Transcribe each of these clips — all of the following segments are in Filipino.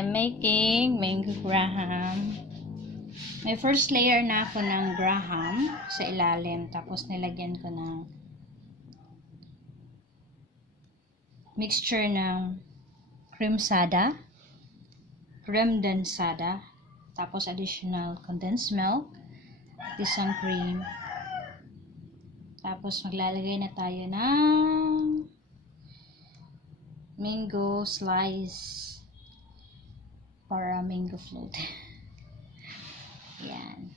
I'm making mango graham. May first layer na ako ng graham sa ilalim. Tapos nilagyan ko ng mixture ng creme densada. Tapos additional condensed milk. At isang cream. Tapos maglalagay na tayo ng mango slice para mango float. Yan.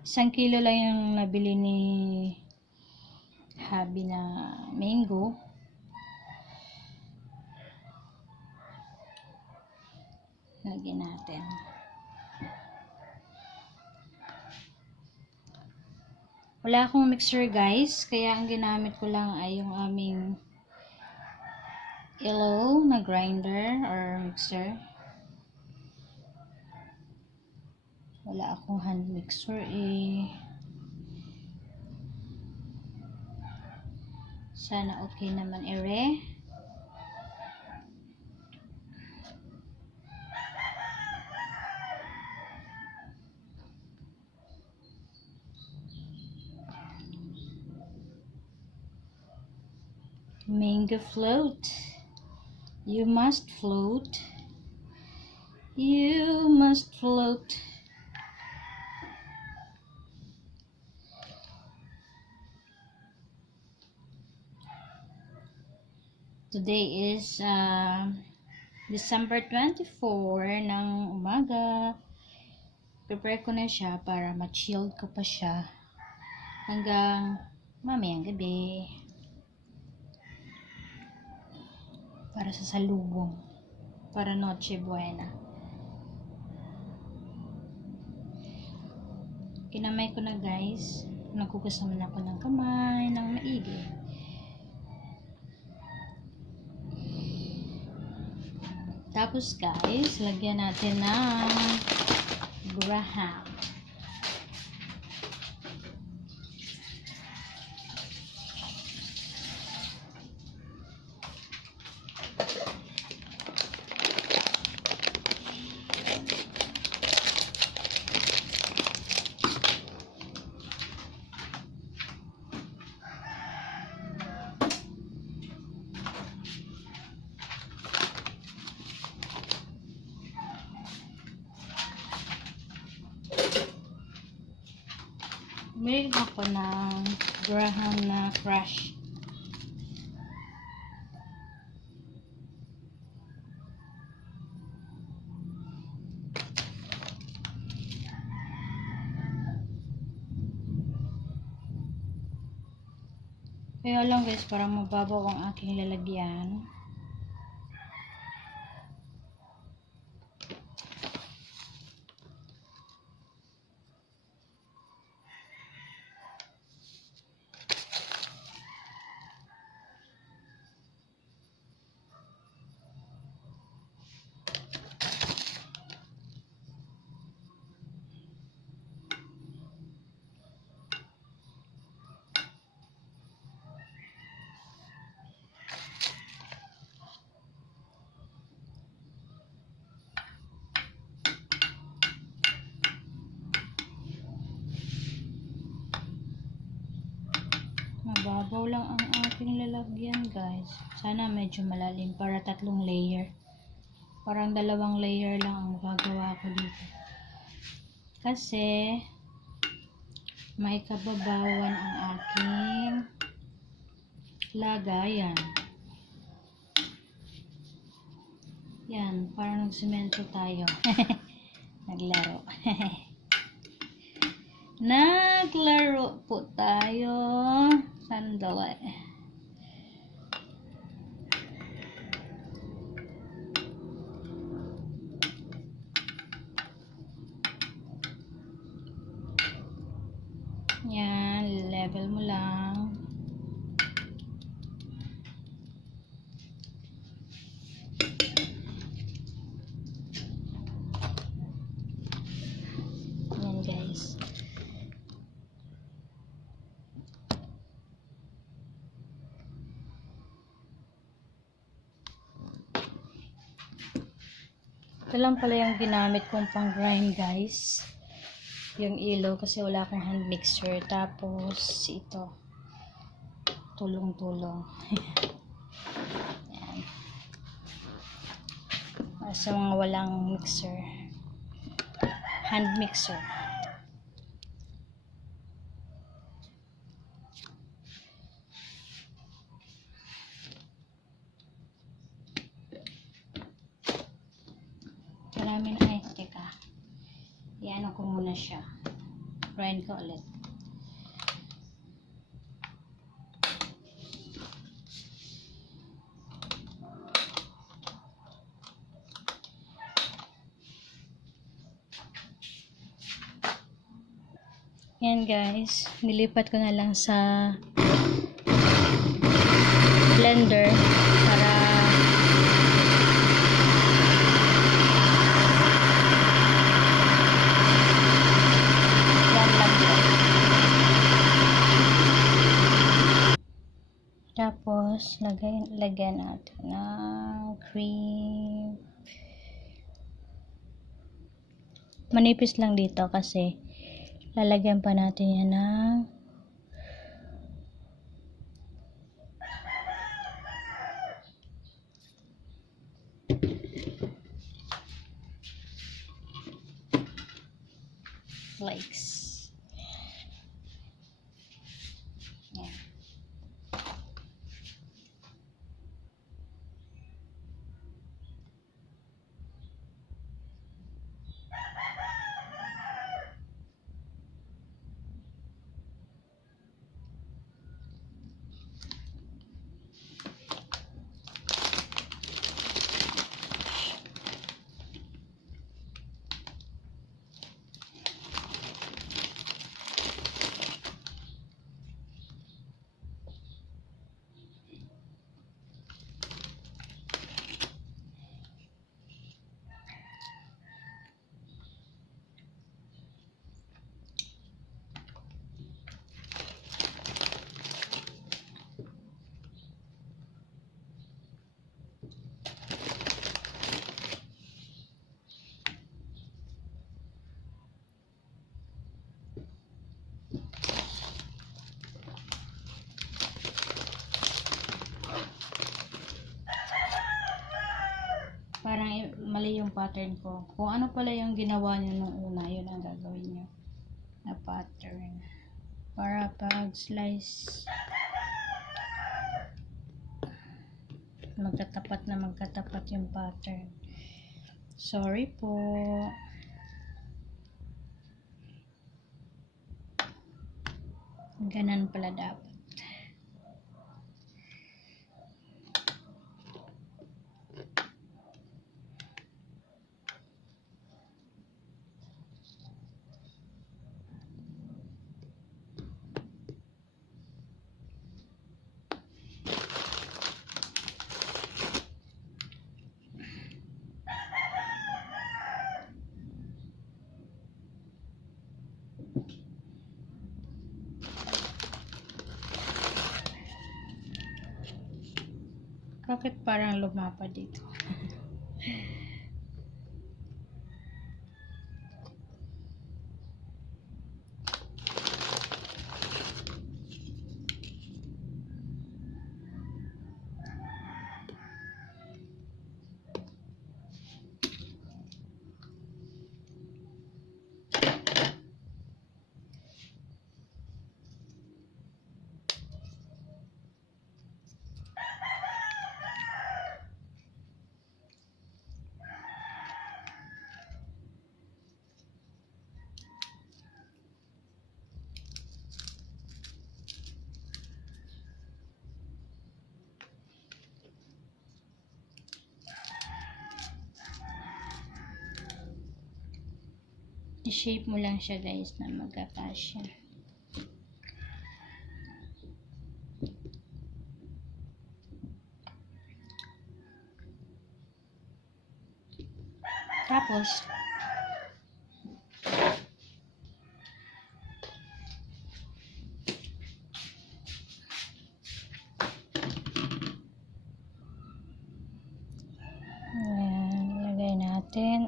Isang kilo lang yung nabili ni Habi na mango. Lagyan natin. Wala akong mixer guys, kaya ang ginamit ko lang ay yung aming Elo na grinder or mixer. Wala akong hand mixer eh. Sana okay naman ere. Mango float. You must float. You must float. Today is December 24 ng umaga. Prepare ko na siya para ma-chilled ko pa siya hanggang mamayang gabi. Para sa salubong. Para Noche Buena. Kinamay ko na guys. Nagkukusaman ako ng kamay ng maigi. Tapos guys, lagyan natin ng graham. Bumili ako ng graham na crush. Kaya lang guys, parang mababaw ang aking lalagyan. Mababaw lang ang ating lalagyan guys. Sana medyo malalim para 3 layer. Parang 2 layer lang ang magagawa ko dito. Kasi may kababawan ang aking lagayan. Yan, parang nagsemento tayo. Naglaro. Naglaro po tayo. Sandali. Yan, level mo lang. Yan guys. Ito lang pala yung ginamit kong pang grind guys. Yung ilo kasi wala akong hand mixer. Tapos ito. Tulong-tulong. Yan. Sa mga walang mixer. Hand mixer. Marami na ay, teka. Iano ko muna siya. Grind ko ulit. Yan guys, nilipat ko na lang sa blender para yan lang siya. Tapos lagyan natin ng cream. Manipis lang dito kasi lalagyan pa natin yan ng flakes. Yan. Parang mali yung pattern ko. Kung ano pala yung ginawa nyo nung una, yun ang gagawin nyo na pattern. Para pag slice, magkatapat yung pattern. Sorry po. Ganan pala dapat. Bakit parang lumapa dito? I-shape mo lang siya guys na magkakasya. Tapos ayan, lagay natin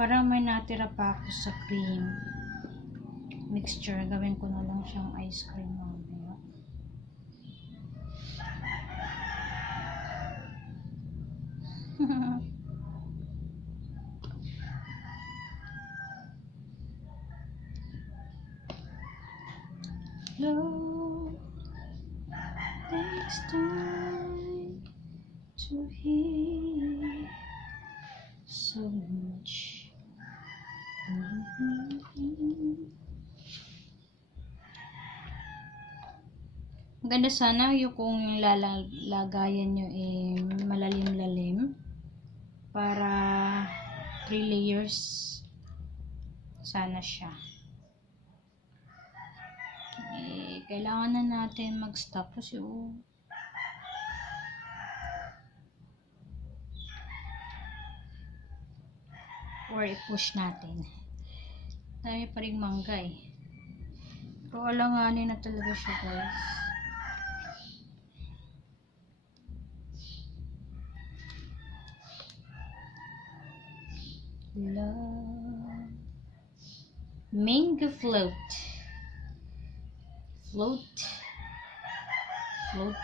Parang may natira pa ako sa cream mixture. Gawin ko na lang siyang ice cream mamaya. Love takes time to heal so much. Maganda sana yung kung yung lalagayan nyo malalim-lalim para 3 layers sana siya. Kailangan na natin mag-stop kasi or i-push natin. Dami pa rin mangga pero alanganin na talaga siya, guys. Love mango float. Float. Mango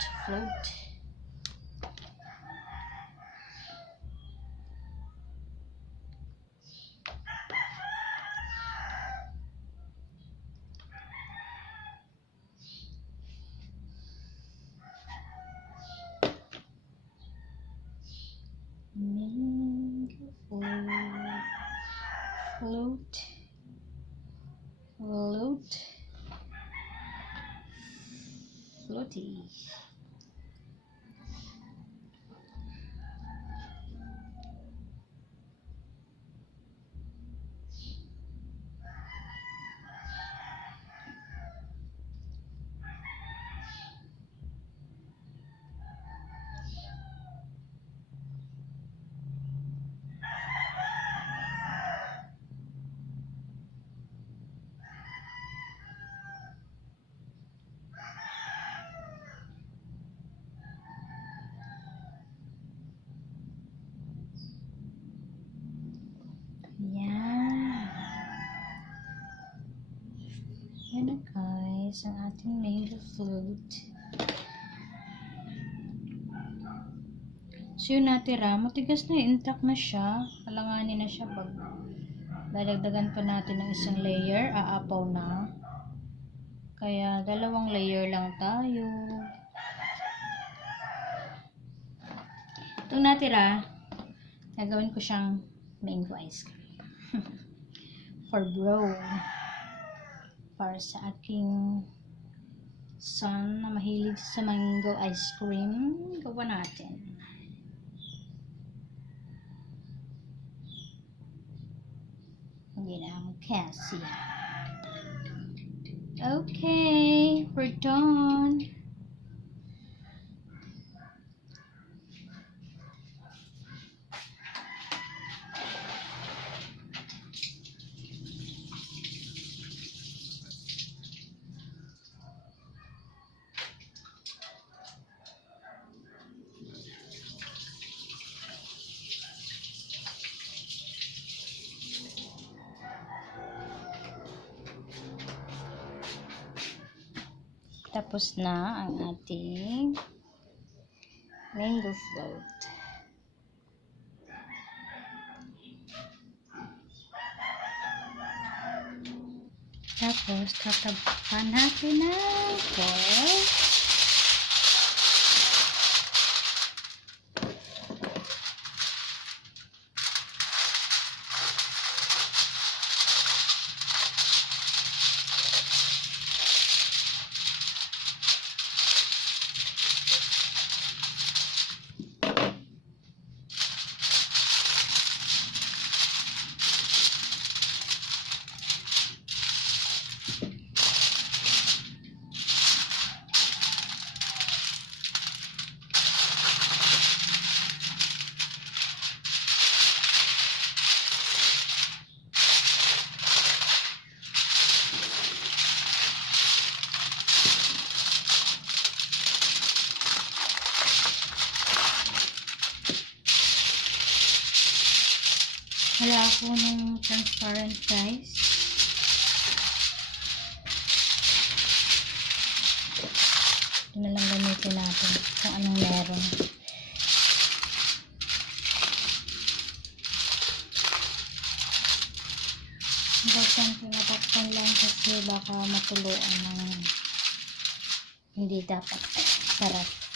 floaty. Yan na, guys, ang ating mango float. So yung natira, matigas na, intact na siya. Alanganin na siya pag dadagdagan pa natin ng isang layer, aapaw na. Kaya 2 layer lang tayo. Itong natira, gagawin ko siyang mango ice cream. For bro. Para sa aking son na mahilig sa mango ice cream, gawa natin. Hindi na ako kasi. Okay, we're done. Tapos na ang ating mango float. Tapos tatabukan natin na foil. Wala ako ng transparent guys. Ito na lang gamitin natin kung anong meron. Important tinatakpan lang kasi baka matuluan ng hindi dapat. Sarap.